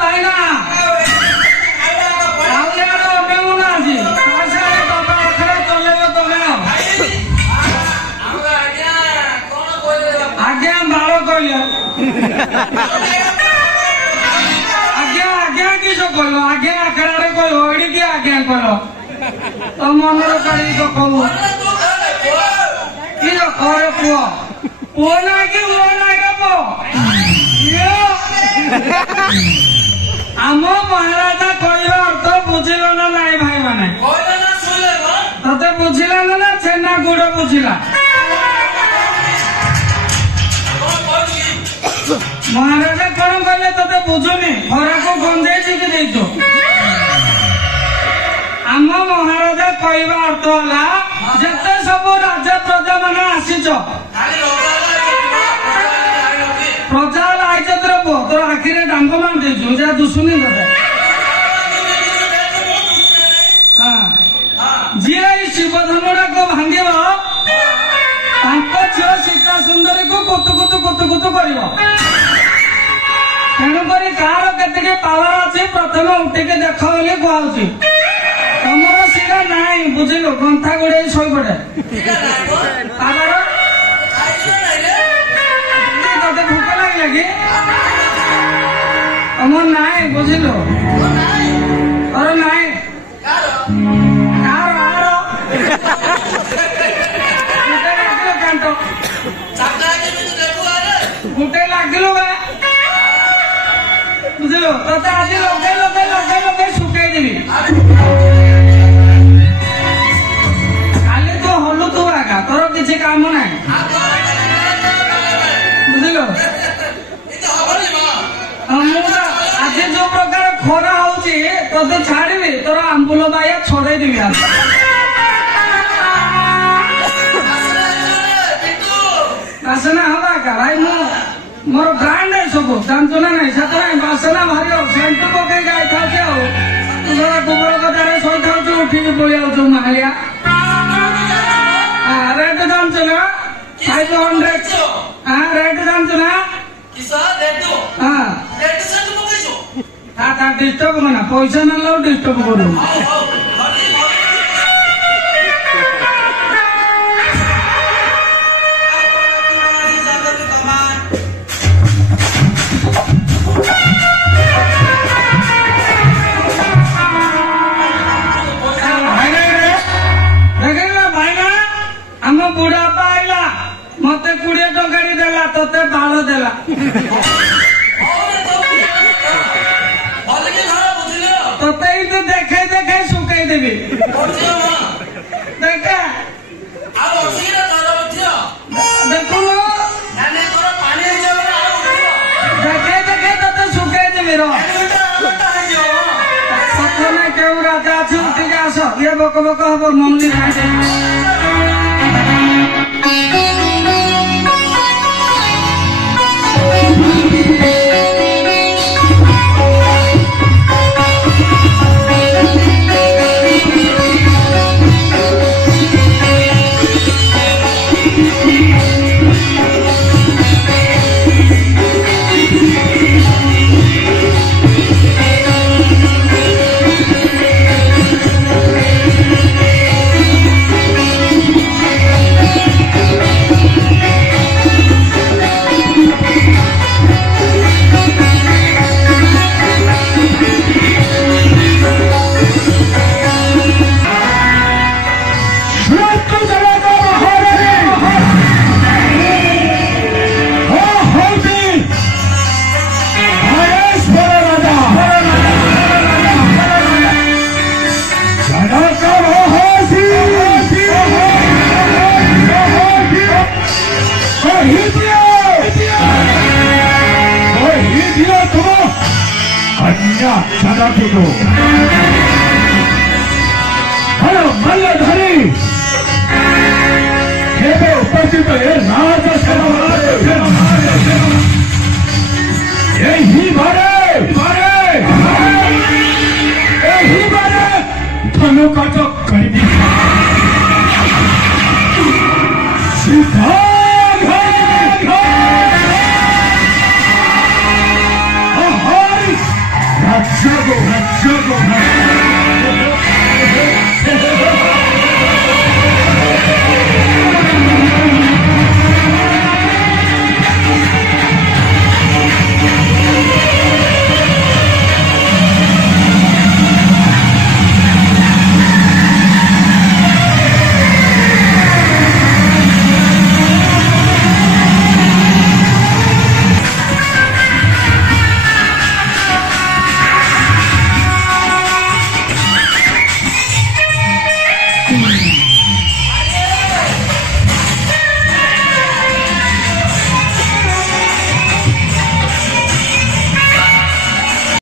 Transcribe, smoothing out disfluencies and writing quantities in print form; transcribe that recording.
ଭାଇନା ଆଉ ଇଆଡେ ଅନେଇବୁ ନା ଆଜି ତମ ଆଖରେ ଚଲେଇବ ତମେ ଆଜ୍ଞା ବାଳ କହିଲେ ଆଜ୍ଞା କିସ କହିବ ଆଜ୍ଞା ଆଖଡ଼ାରେ କହିବ ଏଇଠି ଆଜ୍ଞା କହିବ ତ ମନର କାଢି କହୁ କି ଘରେ ପୁଅ ପୁଅ ନାଇଁ କି ମୋ ନାଇଁ ପୁଅ ଆମ ମହାରାଜା କହିବା ଅର୍ଥ ବୁଝିଲ ନା ନାଇଁ ଭାଇ ମାନେ ତତେ ବୁଝିଲା ନା ଛେନା ଗୁଡ ବୁଝିଲା ମହାରାଜା କଣ କହିଲେ ତତେ ବୁଝୁନି ଖରାକୁ ଗଞ୍ଜେଇ ଚିକି ଦେଇଛୁ ଆମ ମହାରାଜା କହିବା ଅର୍ଥ ହେଲା ଯେତେ ସବୁ ରାଜା ପ୍ରଜା ମାନେ ଆସିଛ ପ୍ରଜା ହେଲା ଆଇଛ ତୋର ପୁଅ ତୋର ଆଖିରେ ଡାଙ୍ଗ ମାରି ଦେଇଛୁ ଯାହା ଦୁଶୁନି ତତେ ଯିଏ ଏଇ ଶିବଧନୁଟାକୁ ଭାଙ୍ଗିବ ତାଙ୍କ ଝିଅ ସୀତା ସୁନ୍ଦରୀକୁ କୁତୁ କୁତୁ କରିବ ତେଣୁକରି କାହାର କେତିକି ପାୱାର ଅଛି ପ୍ରଥମେ ଉଠିକି ଦେଖ ବୋଲି କୁହାଉଛି ତମର ସିରା ନାହିଁ ବୁଝିଲୁ ଗନ୍ଥା ଗୋଡେଇ ଶୋଇପଡେ ପାୱାର ତତେ ଭୋକ ଲାଗିଲା କି ତମର ନାହିଁ ବୁଝିଲୁ ତୋର ନାହିଁ ଗୁଟେ ଲାଗିଲୁ ବା ବୁଝିଲୁ ତତେ ଆଜି ଲଗେଇ ଶୁଖେଇଦେବି କାଲି ତୁ ହଲୁ ଆକା ତୋର କିଛି କାମ ନାହିଁ ବୁଝିଲୁ ମୁଁ ଆଜି ଯୋଉ ପ୍ରକାର ଖରା ହଉଛି ତତେ ଛାଡିବି ତୋର ଆମ୍ବୁଲ ବାଇଆ ଛଡେଇଦେବି ବାସନା ହବା ଏକା ଭାଇ ମୁଁ ମୋର ବ୍ରାଣ୍ଡ ସବୁ ଜାଣିଛୁ ନା ନାଇଁ ସେଥିପାଇଁ ବାସନା ଭାରି ସେଣ୍ଟୁ ପକେଇକି ଆଇଥାଉଛି ଆଉ ତୁ ଗୋବର କଥାରେ ଶୋଇଥାଉଛୁ ଉଠିକି ପଳେଇ ଆଉଛୁ ମାହାଳିଆ ରେଟ୍ ଜାଣିଛୁ ନା 500 ରେଟ୍ ଜାଣିଛୁ ନା ଡିଷ୍ଟର୍ବ କନା ପଇସା ନେଲା ଡିଷ୍ଟର୍ବ କରୁ ବୁଢାପା ଆଇଲା ମତେ 20 ଟଙ୍କାଟି ଦେଲା ତତେ ବାଳ ଦେଲା ତତେ ଏଇଠି ଦେଖେଇ ଶୁଖେଇଦେବି ଦେଖେ ଦେଖୁନୁ ଦେଖେଇ ତତେ ଶୁଖେଇଦେବି ପ୍ରଥମେ କେଉଁ ରାଜା ଅଛି ଉଠିକି ଆସ ଇଏ ବକ ହବ ମନ୍ଦି ଖାଇଦେ हेलो मल्लधारी उपस्थित यही बारे धनु का जो करीबी सिद्धार्थ ଜଗନ୍ନାଥ